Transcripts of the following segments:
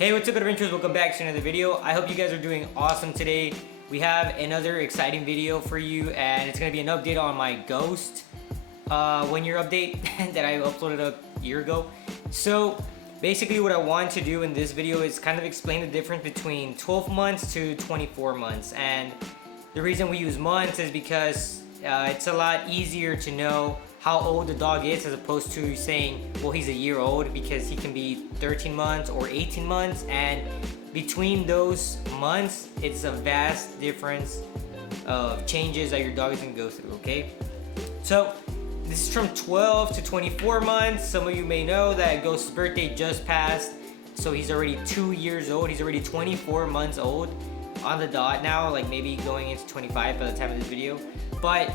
Hey, what's up, adventurers? Welcome back to another video. I hope you guys are doing awesome today. We have another exciting video for you, and it's gonna be an update on my Ghost 1-year update that I uploaded a year ago. So basically what I want to do in this video is kind of explain the difference between 12 months to 24 months. And the reason we use months is because it's a lot easier to know how old the dog is, as opposed to saying, well, he's a year old, because he can be 13 months or 18 months, and between those months it's a vast difference of changes that your dog is gonna go through. Okay, so this is from 12 to 24 months. Some of you may know that Ghost's birthday just passed, so he's already 2 years old. He's already 24 months old on the dot now, like maybe going into 25 by the time of this video. But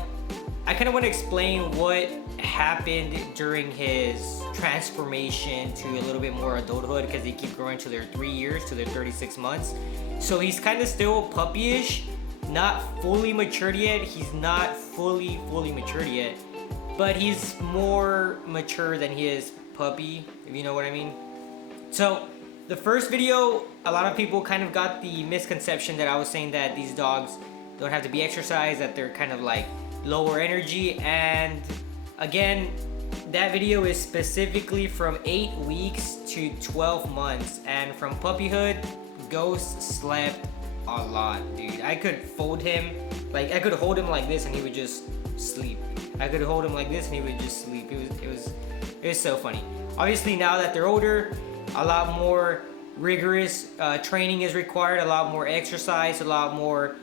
I kind of want to explain what happened during his transformation to a little bit more adulthood, because they keep growing to their 3 years, to their 36 months. So he's kind of still puppyish, not fully matured yet. He's not fully matured yet, but he's more mature than he is puppy, if you know what I mean. So the first video, a lot of people kind of got the misconception that I was saying that these dogs don't have to be exercised, that they're kind of like lower energy. And again, that video is specifically from 8 weeks to 12 months, and from puppyhood, Ghost slept a lot, dude. I could fold him, like I could hold him like this and he would just sleep. I could hold him like this and he would just sleep. It was so funny. Obviously now that they're older, a lot more rigorous training is required, a lot more exercise, a lot more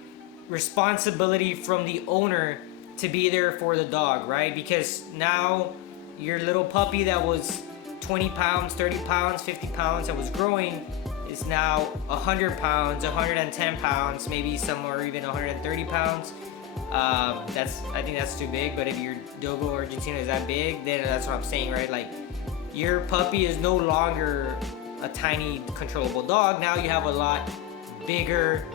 responsibility from the owner to be there for the dog, right? Because now your little puppy that was 20 pounds, 30 pounds, 50 pounds and was growing is now 100 pounds, 110 pounds, maybe some are even 130 pounds. I think that's too big, but if your Dogo Argentino is that big, then that's what I'm saying, right? Like, your puppy is no longer a tiny controllable dog. Now you have a lot bigger,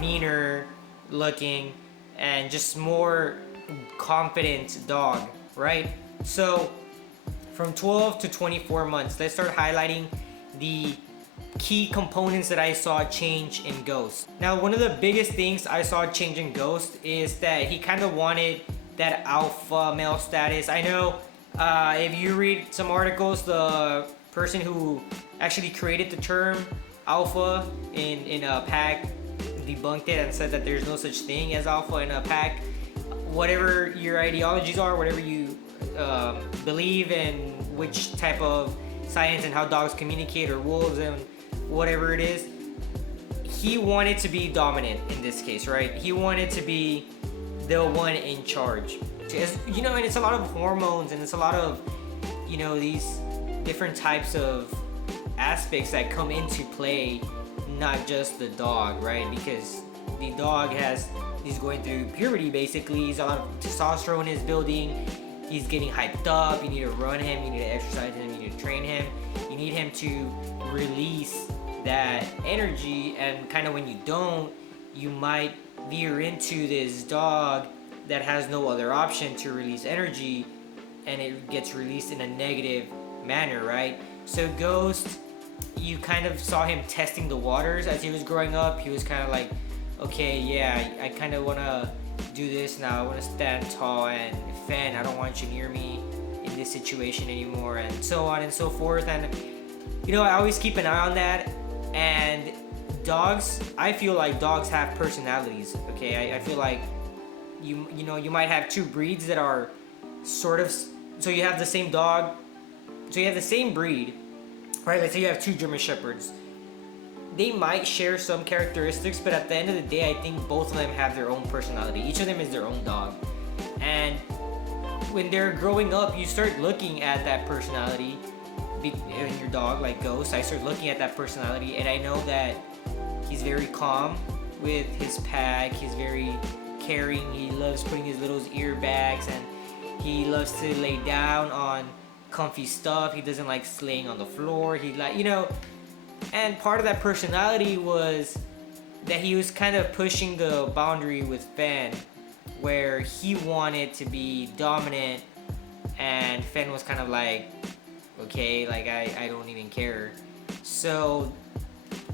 meaner looking, and just more confident dog, right? So from 12 to 24 months, let's start highlighting the key components that I saw change in Ghost. Now, one of the biggest things I saw change in Ghost is that he kind of wanted that alpha male status. I know if you read some articles, the person who actually created the term alpha in a pack debunked it and said that there's no such thing as alpha in a pack. Whatever your ideologies are, whatever you believe in, which type of science and how dogs communicate, or wolves and whatever it is, he wanted to be dominant in this case, right? He wanted to be the one in charge. You know, and it's a lot of hormones, and it's a lot of, you know, these different types of aspects that come into play, not just the dog, right? Because the dog he's going through puberty basically. He's a lot of testosterone is building. He's getting hyped up. You need to run him, you need to exercise him, you need to train him. You need him to release that energy, and kind of when you don't, you might veer into this dog that has no other option to release energy, and it gets released in a negative manner, right? So Ghost, you kind of saw him testing the waters as he was growing up. He was kind of like, okay, yeah, I kind of want to do this now. I want to stand tall, and Fen, I don't want you near me in this situation anymore, and so on and so forth. And you know, I always keep an eye on that. And dogs, I feel like dogs have personalities, okay? I feel like you know, you might have two breeds that are sort of, so you have the same dog, so you have the same breed, right? Let's say you have two German Shepherds. They might share some characteristics, but at the end of the day, I think both of them have their own personality. Each of them is their own dog. And when they're growing up, you start looking at that personality in your dog, like Ghost. I start looking at that personality, and I know that he's very calm with his pack. He's very caring. He loves putting his little ear bags, and he loves to lay down on comfy stuff. He doesn't like laying on the floor. He like, you know, and part of that personality was that he was kind of pushing the boundary with Fen, where he wanted to be dominant, and Fen was kind of like, okay, like I don't even care. So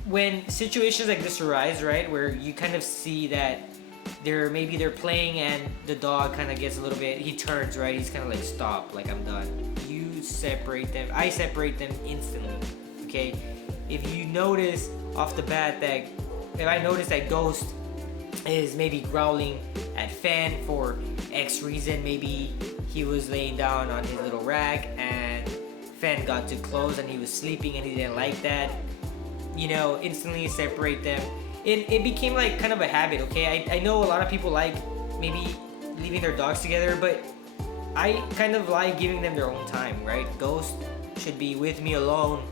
when situations like this arise, right, where you kind of see that they're playing and the dog kind of gets a little bit, he turns, right, he's kind of like, stop, like, I'm done. You separate them. I separate them instantly. Okay, if you notice off the bat that if I notice that Ghost is maybe growling at Fan for X reason, maybe he was laying down on his little rag and Fan got too close and he was sleeping and he didn't like that, you know, instantly separate them. It became like kind of a habit. Okay, I know a lot of people like maybe leaving their dogs together, but I kind of like giving them their own time, right? Ghost should be with me alone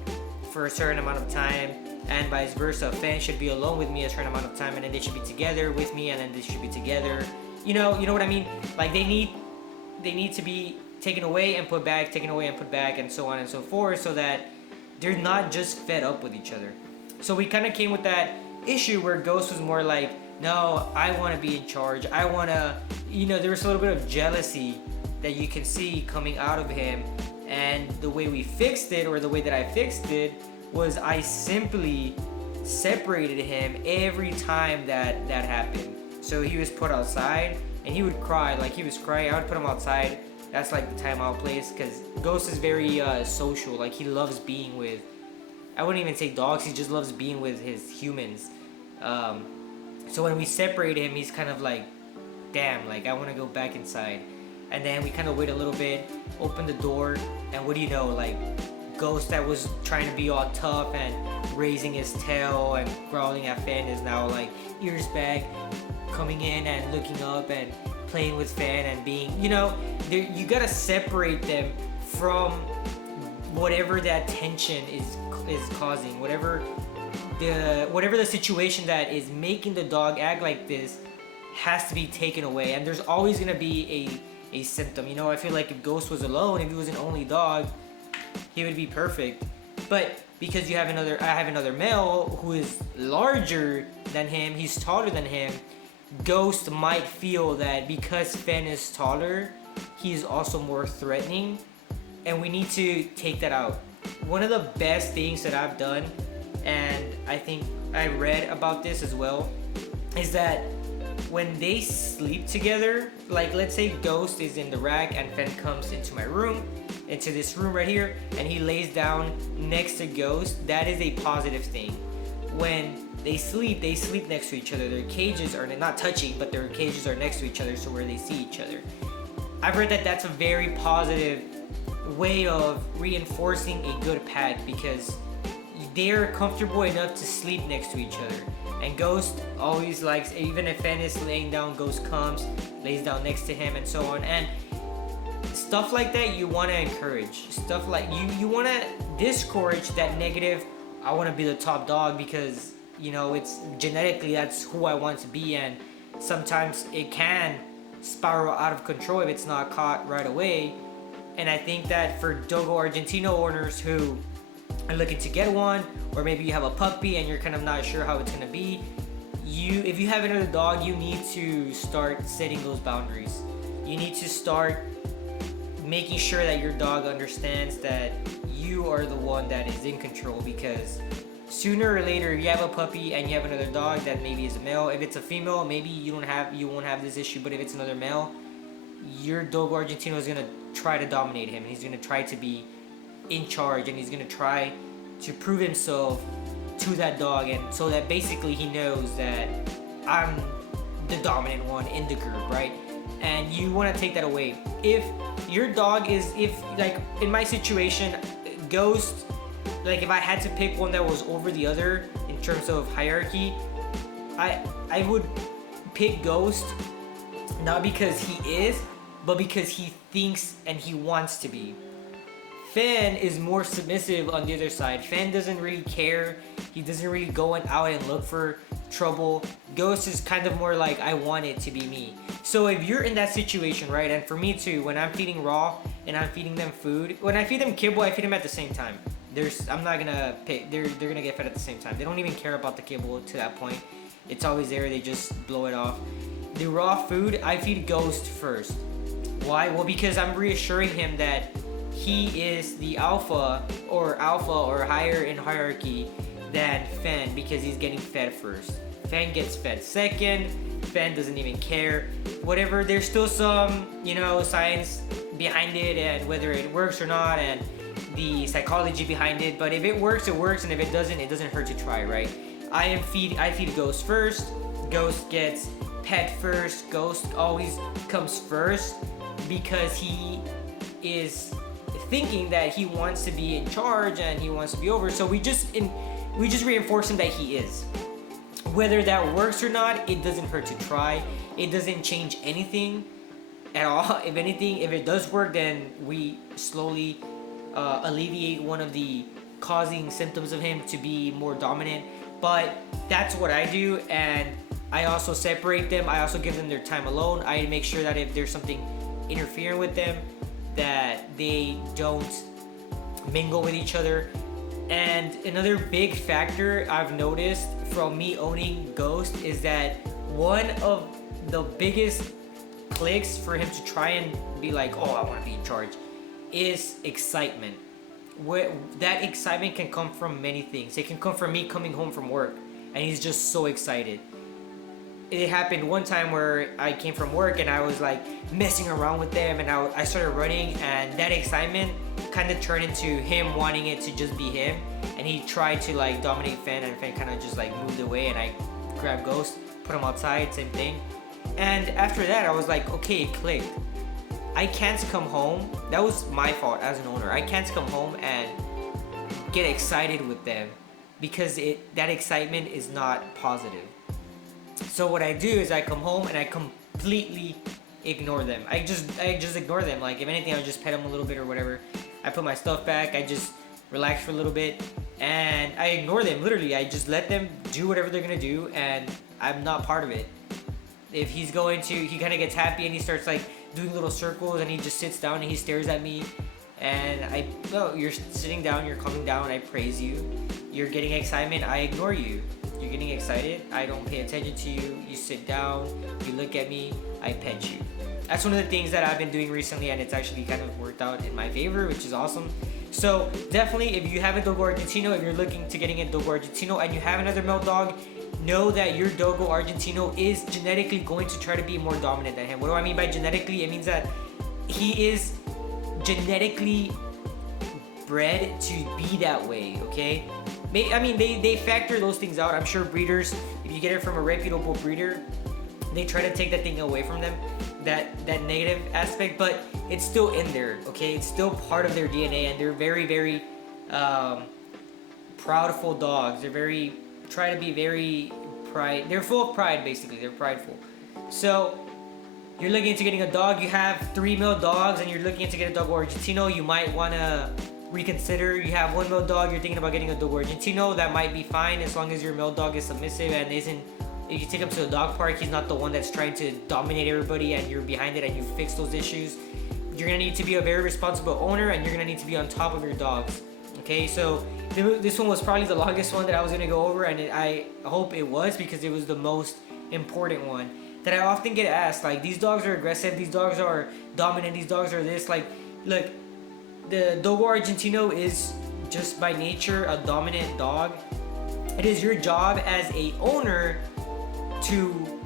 for a certain amount of time, and vice versa. Fan should be alone with me a certain amount of time, and then they should be together with me, and then they should be together. You know what I mean? Like they need to be taken away and put back, taken away and put back, and so on and so forth, so that they're not just fed up with each other. So we kind of came with that issue where Ghost was more like, no, I want to be in charge. I want to, you know, there was a little bit of jealousy that you can see coming out of him. And the way we fixed it, or the way that I fixed it, was I simply separated him every time that happened. So he was put outside and he would cry. Like he was crying, I would put him outside. That's like the timeout place, because Ghost is very social. Like he loves being with, I wouldn't even say dogs, he just loves being with his humans. So when we separate him, he's kind of like, damn, like I want to go back inside. And then we kind of wait a little bit, open the door, and what do you know, like Ghost that was trying to be all tough and raising his tail and growling at Fan is now like ears back, coming in and looking up and playing with Fan and being, you know, you gotta separate them from whatever that tension is causing, whatever the situation that is making the dog act like this has to be taken away. And there's always gonna be a symptom. You know, I feel like if Ghost was alone, if he was an only dog, he would be perfect. But because I have another male who is larger than him, he's taller than him, Ghost might feel that because Fen is taller, he is also more threatening, and we need to take that out. One of the best things that I've done, and I think I read about this as well, is that when they sleep together, like let's say Ghost is in the rack and Fen comes into my room, into this room right here, and he lays down next to Ghost, that is a positive thing. When they sleep next to each other. Their cages are not touching, but their cages are next to each other, so where they see each other. I've read that that's a very positive way of reinforcing a good pack, because they're comfortable enough to sleep next to each other. And Ghost always likes, even if Fen is laying down, Ghost comes, lays down next to him, and so on. And stuff like that you want to encourage. Stuff like you want to discourage that negative, I want to be the top dog, because you know it's genetically that's who I want to be, and sometimes it can spiral out of control if it's not caught right away. And I think that for Dogo Argentino owners who are looking to get one, or maybe you have a puppy and you're kind of not sure how it's gonna be, if you have another dog, you need to start setting those boundaries. You need to start making sure that your dog understands that you are the one that is in control, because sooner or later, if you have a puppy and you have another dog that maybe is a male, if it's a female, maybe you won't have this issue, but if it's another male, your Dogo Argentino is gonna try to dominate him. He's gonna try to be in charge, and he's gonna try to prove himself to that dog, and so that basically he knows that I'm the dominant one in the group, right? And you want to take that away. If your dog is, like in my situation, Ghost, like if I had to pick one that was over the other in terms of hierarchy, I would pick Ghost, not because he is, but because he thinks and he wants to be. Fen is more submissive on the other side. Fen doesn't really care. He doesn't really go out and look for trouble. Ghost is kind of more like, I want it to be me. So if you're in that situation, right, and for me too, when I'm feeding raw and I'm feeding them food, when I feed them kibble, I feed them at the same time. I'm not gonna pick, they're gonna get fed at the same time. They don't even care about the kibble to that point. It's always there, they just blow it off. The raw food, I feed Ghost first. Why? Well, because I'm reassuring him that he is the alpha or higher in hierarchy, than Fen because he's getting fed first. Fen gets fed second. Fen doesn't even care. Whatever, there's still some, you know, science behind it and whether it works or not and the psychology behind it. But if it works, it works, and if it doesn't hurt to try, right? I feed Ghost first. Ghost gets pet first. Ghost always comes first because he is thinking that he wants to be in charge and he wants to be over. So we just reinforce him that he is. Whether that works or not, it doesn't hurt to try. It doesn't change anything at all. If anything, if it does work, then we slowly alleviate one of the causing symptoms of him to be more dominant. But that's what I do, and I also separate them. I also give them their time alone. I make sure that if there's something interfering with them, that they don't mingle with each other. And another big factor I've noticed from me owning Ghost is that one of the biggest clicks for him to try and be like, oh, I want to be in charge, is excitement. That excitement can come from many things. It can come from me coming home from work and he's just so excited. It happened one time where I came from work and I was like messing around with them, and I started running, and that excitement kind of turned into him wanting it to just be him, and he tried to like dominate Fen, and Fen kind of just like moved away, and I grabbed Ghost, put him outside, same thing. And after that I was like, okay, it clicked. I can't come home. That was my fault as an owner. I can't come home and get excited with them because that excitement is not positive. So what I do is I come home and I completely ignore them. I just ignore them. Like if anything, I'll just pet them a little bit or whatever. I put my stuff back. I just relax for a little bit and I ignore them. Literally, I just let them do whatever they're gonna do, and I'm not part of it. If he's going to, he kind of gets happy and he starts like doing little circles and he just sits down and he stares at me, and no, you're sitting down, you're coming down, I praise you. You're getting excitement, I ignore you. You're getting excited, I don't pay attention to you. You sit down, you look at me, I pet you. That's one of the things that I've been doing recently, and it's actually kind of worked out in my favor, which is awesome. So definitely, if you have a Dogo Argentino, if you're looking to getting a Dogo Argentino and you have another male dog, know that your Dogo Argentino is genetically going to try to be more dominant than him. What do I mean by genetically? It means that he is genetically bred to be that way, okay? I mean, they factor those things out. I'm sure breeders, if you get it from a reputable breeder, they try to take that thing away from them, that negative aspect, but it's still in there, okay? It's still part of their DNA, and they're very, very proudful dogs. They're try to be very they're full of pride, basically. They're prideful. So you're looking into getting a dog, you have 3 male dogs and you're looking to get a Dogo Argentino, you might want to reconsider. You have 1 male dog, you're thinking about getting a Dogo Argentino, that might be fine as long as your male dog is submissive and isn't, if you take him to a dog park, he's not the one that's trying to dominate everybody and you're behind it and you fix those issues. You're going to need to be a very responsible owner, and you're going to need to be on top of your dogs. Okay, so this one was probably the longest one that I was going to go over, and I hope it was, because it was the most important one that I often get asked. Like, these dogs are aggressive, these dogs are dominant, these dogs are this. Like, look, the Dogo Argentino is just by nature a dominant dog. It is your job as a owner to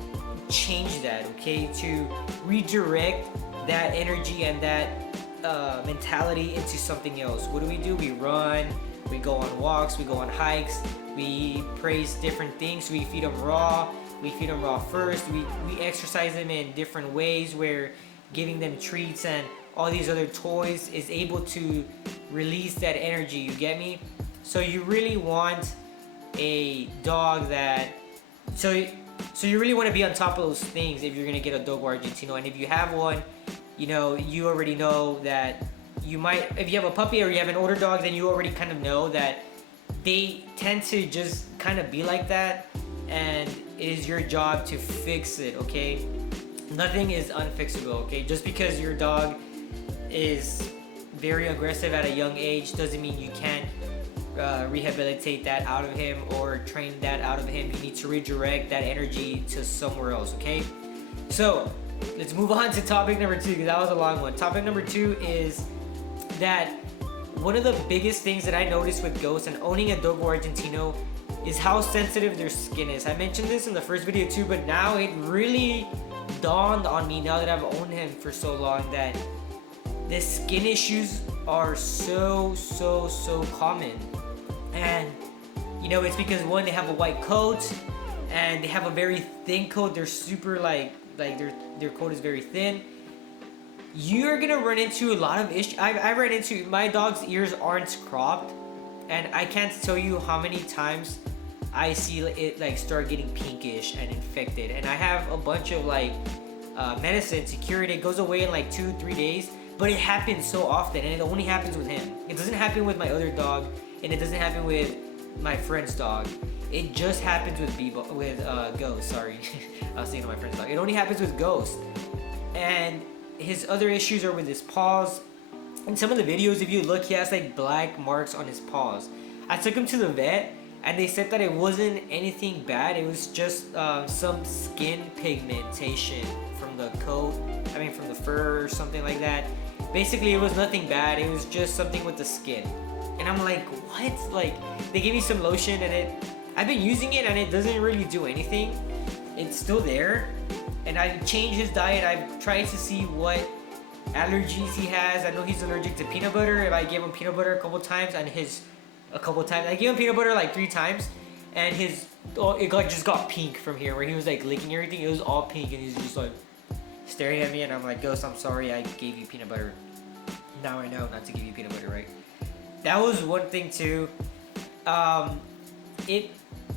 change that, okay? To redirect that energy and that mentality into something else. What do? We run, we go on walks, we go on hikes, we praise different things, we feed them raw first, we exercise them in different ways where giving them treats and all these other toys is able to release that energy, you get me? So you really want a dog that, so you really want to be on top of those things if you're going to get a Dogo Argentino. And if you have one, you know, you already know that you might, if you have a puppy or you have an older dog, then you already kind of know that they tend to just kind of be like that, and it is your job to fix it, okay? Nothing is unfixable, okay? Just because your dog is very aggressive at a young age doesn't mean you can't rehabilitate that out of him or train that out of him. You need to redirect that energy to somewhere else, okay? So let's move on to topic number 2, because that was a long one. Topic number 2 is that one of the biggest things that I noticed with Ghost and owning a Dogo Argentino is how sensitive their skin is. I mentioned this in the first video too, but now it really dawned on me now that I've owned him for so long that the skin issues are so common. And you know, it's because one, they have a white coat and they have a very thin coat. They're super like their coat is very thin. You're gonna run into a lot of issues. I ran into, my dog's ears aren't cropped, and I can't tell you how many times I see it like start getting pinkish and infected. And I have a bunch of like medicine to cure it. It goes away in like 2-3 days, but it happens so often, and it only happens with him. It doesn't happen with my other dog, and it doesn't happen with my friend's dog. It just happens with Ghost. Sorry, I was thinking of my friend's dog. It only happens with Ghost, and his other issues are with his paws. In some of the videos, if you look, he has like black marks on his paws. I took him to the vet, and they said that it wasn't anything bad. It was just some skin pigmentation from the coat. I mean, from the fur or something like that. Basically, it was nothing bad. It was just something with the skin. And I'm like, what? Like, they gave me some lotion, and I've been using it, and it doesn't really do anything. It's still there. And I've changed his diet. I've tried to see what allergies he has. I know he's allergic to peanut butter. If I gave him peanut butter a couple times, I gave him peanut butter like 3 times, and it just got pink from here, where he was like licking everything. It was all pink, and he's just like staring at me, and I'm like, Ghost, I'm sorry I gave you peanut butter. Now I know not to give you peanut butter, right? That was one thing too.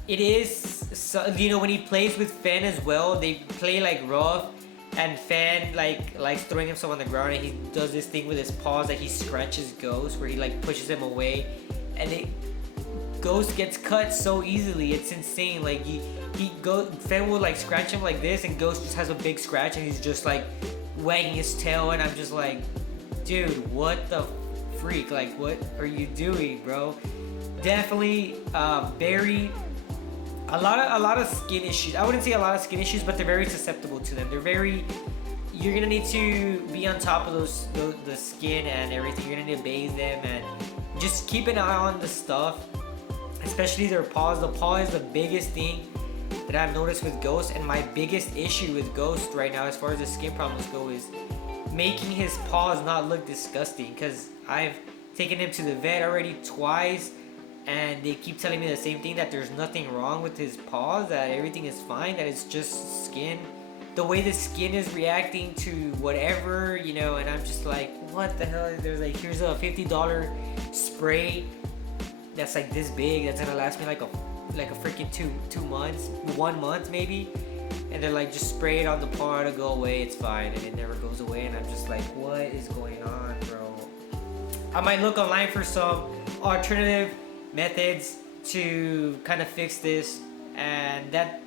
It is, so, you know, when he plays with Fan as well, they play like rough, and Fan likes throwing himself on the ground, and he does this thing with his paws that he scratches Ghost, where he like pushes him away, and Ghost gets cut so easily. It's insane. Like Fan will like scratch him like this, and Ghost just has a big scratch, and he's just like wagging his tail, and I'm just like, dude, what the freak? Like, what are you doing, bro? Definitely a lot of skin issues. I wouldn't say a lot of skin issues, but they're very susceptible to them. You're gonna need to be on top of the skin and everything. You're gonna need to bathe them and just keep an eye on the stuff, especially their paws. The paw is the biggest thing that I've noticed with Ghost, and my biggest issue with Ghost right now, as far as the skin problems go, is making his paws not look disgusting. Because I've taken him to the vet already twice, and they keep telling me the same thing, that there's nothing wrong with his paws, that everything is fine, that it's just skin, the way the skin is reacting to whatever, you know. And I'm just like, what the hell? There's like, here's a $50 spray that's like this big, that's gonna last me like a freaking 2 months, 1 month maybe, and they're like, just spray it on the paw, to go away, it's fine, and it never goes away. And I'm just like, what is going on, bro? I might look online for some alternative methods to kind of fix this, and that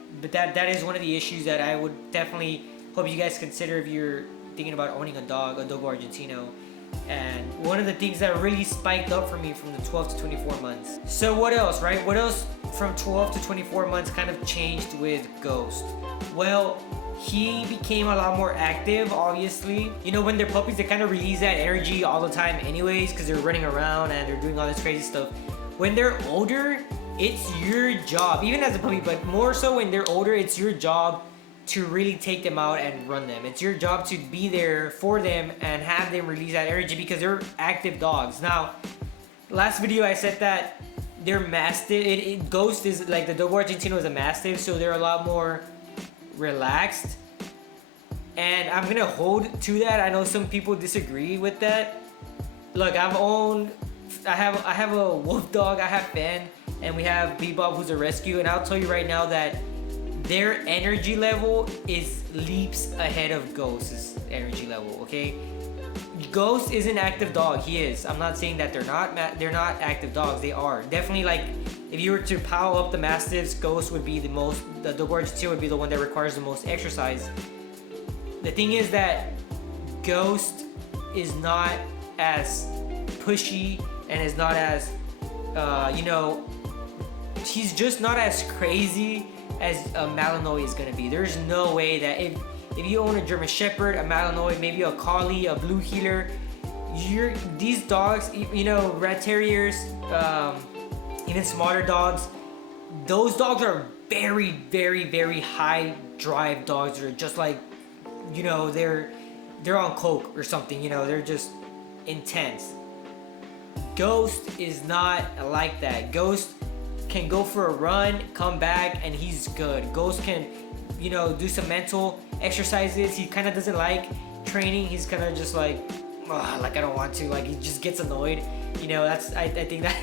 is one of the issues that I would definitely hope you guys consider if you're thinking about owning a dog, a Dogo Argentino. And one of the things that really spiked up for me from the 12 to 24 months. So what else, right? What else from 12 to 24 months kind of changed with Ghost? Well, he became a lot more active, obviously. You know, when they're puppies, they kind of release that energy all the time anyways, because they're running around and they're doing all this crazy stuff. When they're older, it's your job, even as a puppy, but more so when they're older, it's your job to really take them out and run them. It's your job to be there for them and have them release that energy, because they're active dogs. Now, last video I said that they're Mastiff. Ghost is like, the Dogo Argentino is a Mastiff, so they're a lot more relaxed. And I'm gonna hold to that. I know some people disagree with that. Look, I have a wolf dog, I have Fan, and we have Bebop, who's a rescue, and I'll tell you right now that their energy level is leaps ahead of Ghost's energy level, okay? Ghost is an active dog, he is. I'm not saying that they're not active dogs, they are. Definitely, like, if you were to pile up the Mastiffs, Ghost would be the Dogo Argentino would be the one that requires the most exercise. The thing is that Ghost is not as pushy and is not as, you know, he's just not as crazy as a Malinois is gonna be. There's no way that if you own a German Shepherd, a Malinois, maybe a Collie, a Blue Heeler, these dogs, you know, Rat Terriers, even smaller dogs, those dogs are very, very, very high drive dogs. They're just like, you know, they're on coke or something, you know, they're just intense. Ghost is not like that. Ghost can go for a run, come back, and he's good. Ghost can, you know, do some mental exercises. He kind of doesn't like training. He's kind of just like I don't want to. Like, he just gets annoyed. You know, that's I think that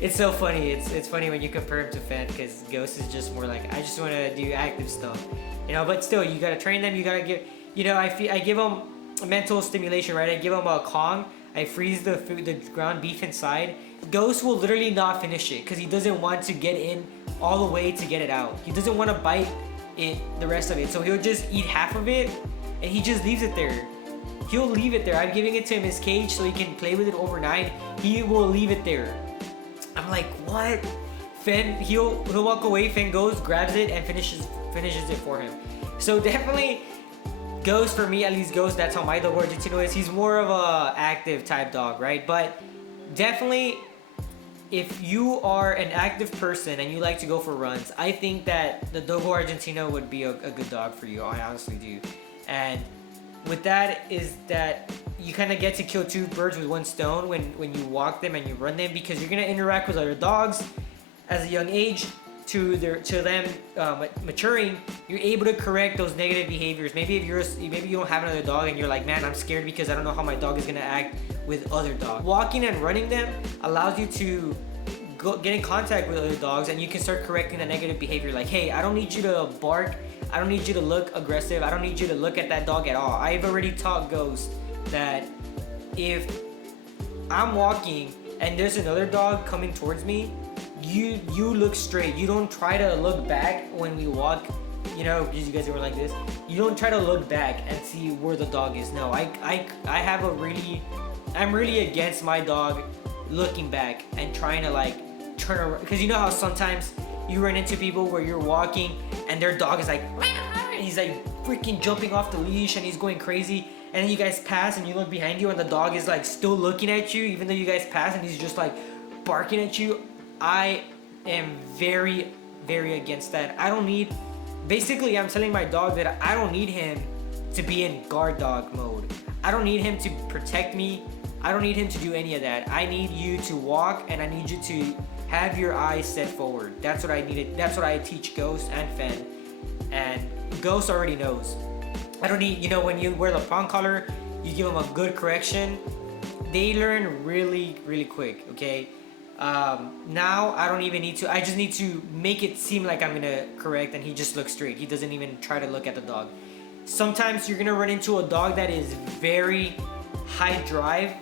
it's so funny. It's funny when you compare him to Fen, because Ghost is just more like, I just want to do active stuff. You know, but still, you gotta train them. You gotta give. You know, I give them mental stimulation, right? I give them a Kong. I freeze the food, the ground beef inside. Ghost will literally not finish it because he doesn't want to get in all the way to get it out. He doesn't want to bite it, the rest of it. So he'll just eat half of it and he just leaves it there. He'll leave it there. I'm giving it to him in his cage so he can play with it overnight. He will leave it there. I'm like, what? Fen, he'll walk away. Fen goes, grabs it, and finishes it for him. So definitely, Ghost, for me at least, Ghost, that's how my Dogo Argentino is. He's more of a active type dog, right? But definitely, if you are an active person and you like to go for runs, I think that the Dogo Argentino would be a good dog for you. I honestly do. And with that is that you kind of get to kill two birds with one stone when you walk them and you run them, because you're gonna interact with other dogs as a young age. To them maturing, you're able to correct those negative behaviors. Maybe maybe you don't have another dog and you're like, man, I'm scared because I don't know how my dog is gonna act with other dogs. Walking and running them allows you to get in contact with other dogs, and you can start correcting the negative behavior. Like, hey, I don't need you to bark. I don't need you to look aggressive. I don't need you to look at that dog at all. I've already taught Ghost that if I'm walking and there's another dog coming towards me, you look straight. You don't try to look back when we walk, you know, because you guys were like this. You don't try to look back and see where the dog is. No, I'm really against my dog looking back and trying to like turn around, because you know how sometimes you run into people where you're walking and their dog is like, and he's like freaking jumping off the leash and he's going crazy, and then you guys pass and you look behind you and the dog is like still looking at you even though you guys pass, and he's just like barking at you. I am very, very against that. Basically I'm telling my dog that I don't need him to be in guard dog mode. I don't need him to protect me. I don't need him to do any of that. I need you to walk, and I need you to have your eyes set forward. That's what I needed. That's what I teach Ghost and Fen. And Ghost already knows. I don't need, you know, when you wear the prong collar, you give them a good correction. They learn really, really quick, okay? Now I don't even need to, I just need to make it seem like I'm gonna correct, and he just looks straight. He doesn't even try to look at the dog. Sometimes you're gonna run into a dog that is very high drive,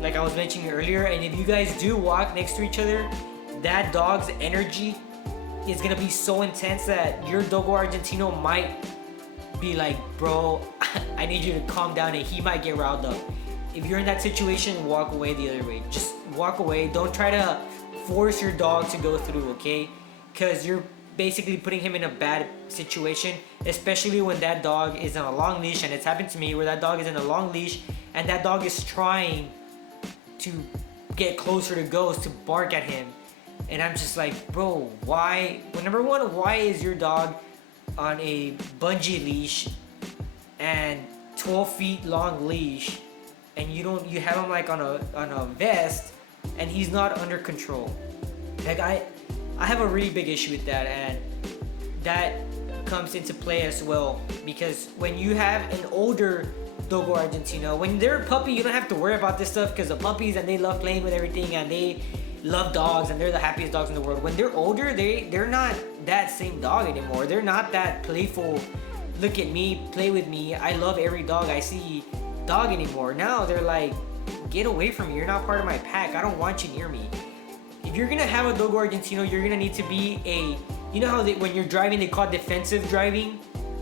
like I was mentioning earlier, and if you guys do walk next to each other, that dog's energy is gonna be so intense that your Dogo Argentino might be like, bro, I need you to calm down, and he might get riled up. If you're in that situation, walk away the other way. Just walk away. Don't try to force your dog to go through, okay? Because you're basically putting him in a bad situation, especially when that dog is on a long leash. And it's happened to me where that dog is in a long leash and that dog is trying to get closer to Ghost to bark at him. And I'm just like, bro, why? Well, number one, why is your dog on a bungee leash and 12 feet long leash, and you have him like on a vest, and he's not under control? Like, I have a really big issue with that, and that comes into play as well, because when you have an older Dogo Argentino, when they're a puppy, you don't have to worry about this stuff, because the puppies, and they love playing with everything, and they love dogs, and they're the happiest dogs in the world. When they're older, they're not that same dog anymore. They're not that playful, look at me, play with me, I love every dog I see dog anymore. Now they're like, get away from me, you're not part of my pack, I don't want you near me. If you're gonna have a Dogo Argentino, you're gonna need to be you know how when you're driving they call defensive driving?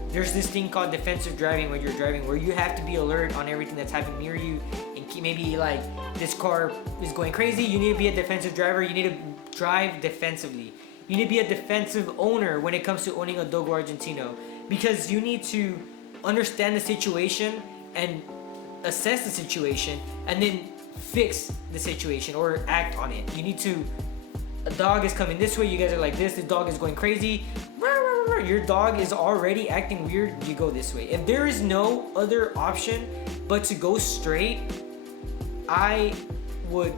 There's this thing called defensive driving when you're driving, where you have to be alert on everything that's happening near you, and maybe like this car is going crazy, you need to be a defensive driver, you need to drive defensively. You need to be a defensive owner when it comes to owning a Dogo Argentino, because you need to understand the situation and assess the situation and then fix the situation or act on it. You need to a dog is coming this way, you guys are like this dog is going crazy, your dog is already acting weird, you go this way. If there is no other option but to go straight, I would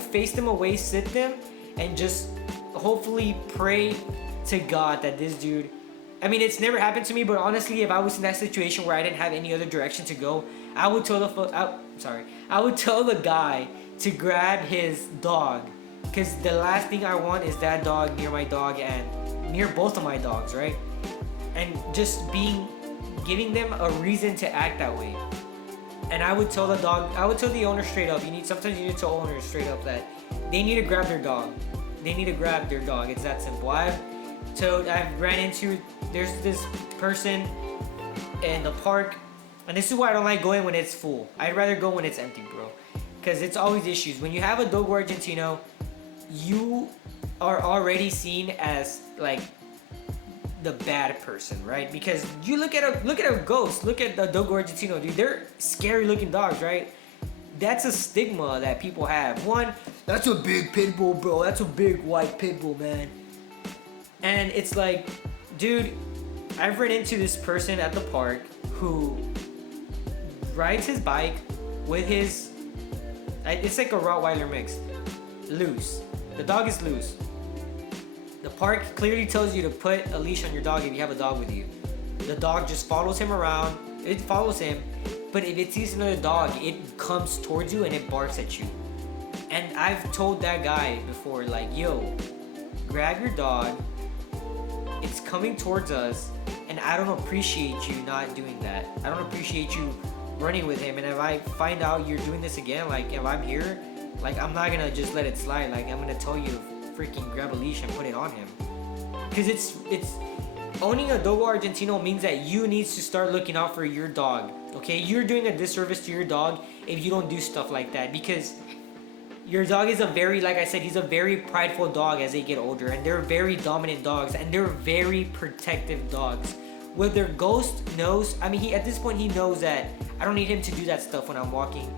face them away, sit them, and just hopefully pray to God that this dude, I mean, it's never happened to me, but honestly, if I was in that situation where I didn't have any other direction to go, I would tell the guy to grab his dog, because the last thing I want is that dog near my dog and near both of my dogs, right? And just giving them a reason to act that way. And I would tell the owner straight up, sometimes you need to tell owners straight up that they need to grab their dog. They need to grab their dog. It's that simple. I've ran into, there's this person in the park, and this is why I don't like going when it's full. I'd rather go when it's empty, bro. Because it's always issues. When you have a Dogo Argentino, you are already seen as like the bad person, right? Because you look at a ghost, look at the Dogo Argentino, dude. They're scary looking dogs, right? That's a stigma that people have. One, that's a big pit bull, bro. That's a big white pit bull, man. And it's like, dude, I've run into this person at the park who rides his bike with his, it's like a Rottweiler mix, loose. The dog is loose. The park clearly tells you to put a leash on your dog if you have a dog with you. The dog just follows him around. It follows him, but if it sees another dog, it comes towards you and it barks at you. And I've told that guy before, like, yo, grab your dog. It's coming towards us, and I don't appreciate you not doing that. I don't appreciate you running with him. And if I find out you're doing this again, like if I'm here, like I'm not gonna just let it slide. Like I'm gonna tell you to freaking grab a leash and put it on him. Because it's owning a Dogo Argentino means that you need to start looking out for your dog. Okay, you're doing a disservice to your dog if you don't do stuff like that, because your dog is like I said, he's a very prideful dog as they get older, and they're very dominant dogs, and they're very protective dogs. Whether Ghost knows, I mean, at this point he knows that I don't need him to do that stuff when I'm walking.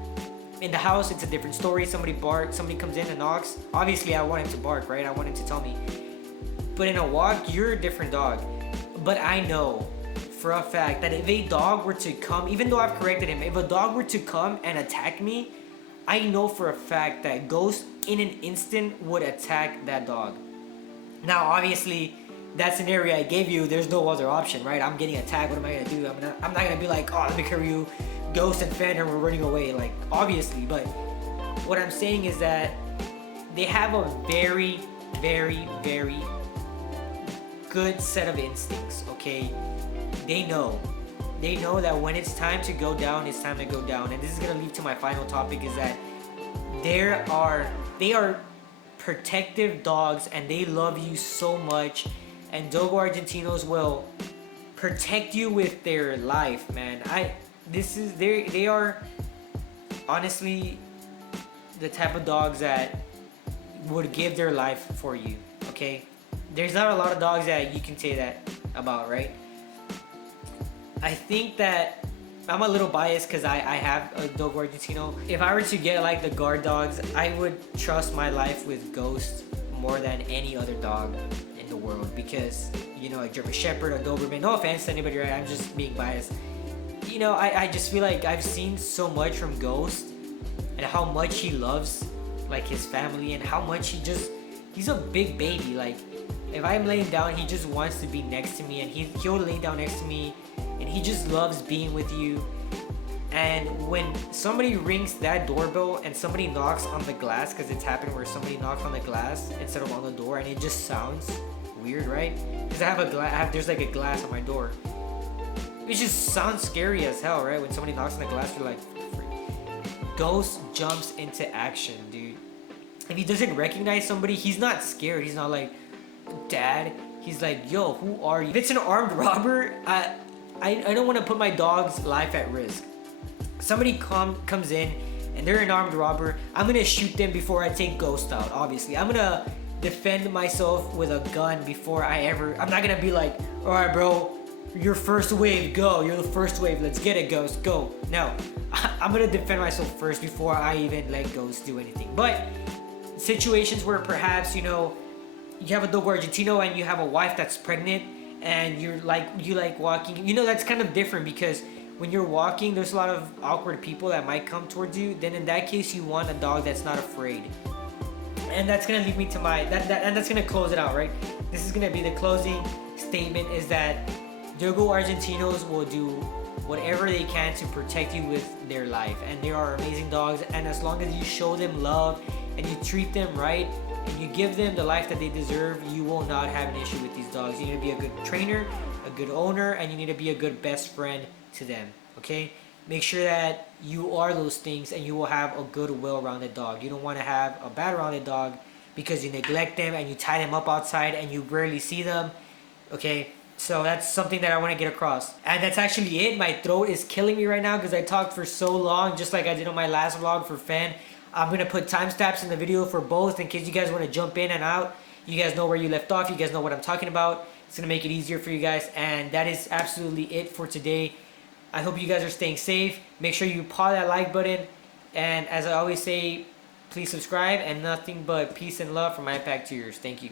In the house, it's a different story. Somebody barks, somebody comes in and knocks. Obviously, I want him to bark, right? I want him to tell me. But in a walk, you're a different dog. But I know for a fact that if a dog were to come, even though I've corrected him, if a dog were to come and attack me, I know for a fact that Ghost in an instant would attack that dog. Now, obviously, that scenario I gave you, there's no other option, right? I'm getting attacked. What am I gonna do? I'm not gonna be like, oh, let me carry you. Ghost and Phantom were running away, like obviously. But what I'm saying is that they have a very, very, very good set of instincts. Okay, they know that when it's time to go down, it's time to go down. And this is gonna lead to my final topic, is that they are protective dogs, and they love you so much. And Dogo Argentinos will protect you with their life, man. They are honestly the type of dogs that would give their life for you. Okay, there's not a lot of dogs that you can say that about, right? I think that I'm a little biased because I have a Dogo Argentino. If I were to get like the guard dogs, I would trust my life with Ghost more than any other dog in the world, because you know, a German Shepherd, a Doberman, no offense to anybody, right? I'm just being biased. You know, I just feel like I've seen so much from Ghost, and how much he loves like his family, and how much he's a big baby. Like if I'm laying down, he just wants to be next to me, and he'll lay down next to me, and he just loves being with you. And when somebody rings that doorbell and somebody knocks on the glass, because it's happened where somebody knocks on the glass instead of on the door, and it just sounds weird, right? Because there's like a glass on my door. It just sounds scary as hell, right? When somebody knocks on the glass, you're like, freak. Ghost jumps into action, dude. If he doesn't recognize somebody, he's not scared. He's not like, Dad. He's like, yo, who are you? If it's an armed robber, I don't want to put my dog's life at risk. Somebody comes in and they're an armed robber, I'm gonna shoot them before I take Ghost out, obviously. I'm gonna defend myself with a gun before I'm not gonna be like, all right, bro, your first wave, go. You're the first wave. Let's get it, Ghost. Go. No, I'm gonna defend myself first before I even let Ghost do anything. But situations where perhaps, you know, you have a Dogo Argentino and you have a wife that's pregnant and you like walking, you know, that's kind of different because when you're walking, there's a lot of awkward people that might come towards you. Then in that case, you want a dog that's not afraid. And that's gonna lead me to my, and that's gonna close it out, right? This is gonna be the closing statement, is that Dogo Argentinos will do whatever they can to protect you with their life. And they are amazing dogs, and as long as you show them love and you treat them right and you give them the life that they deserve, you will not have an issue with these dogs. You need to be a good trainer, a good owner, and you need to be a good best friend to them, okay? Make sure that you are those things and you will have a good, well-rounded dog. You don't want to have a bad-rounded dog because you neglect them and you tie them up outside and you rarely see them, okay? So that's something that I want to get across. And that's actually it. My throat is killing me right now because I talked for so long, just like I did on my last vlog for Fan. I'm going to put timestamps in the video for both in case you guys want to jump in and out. You guys know where you left off. You guys know what I'm talking about. It's going to make it easier for you guys. And that is absolutely it for today. I hope you guys are staying safe. Make sure you paw that like button. And as I always say, please subscribe. And nothing but peace and love from my pack to yours. Thank you.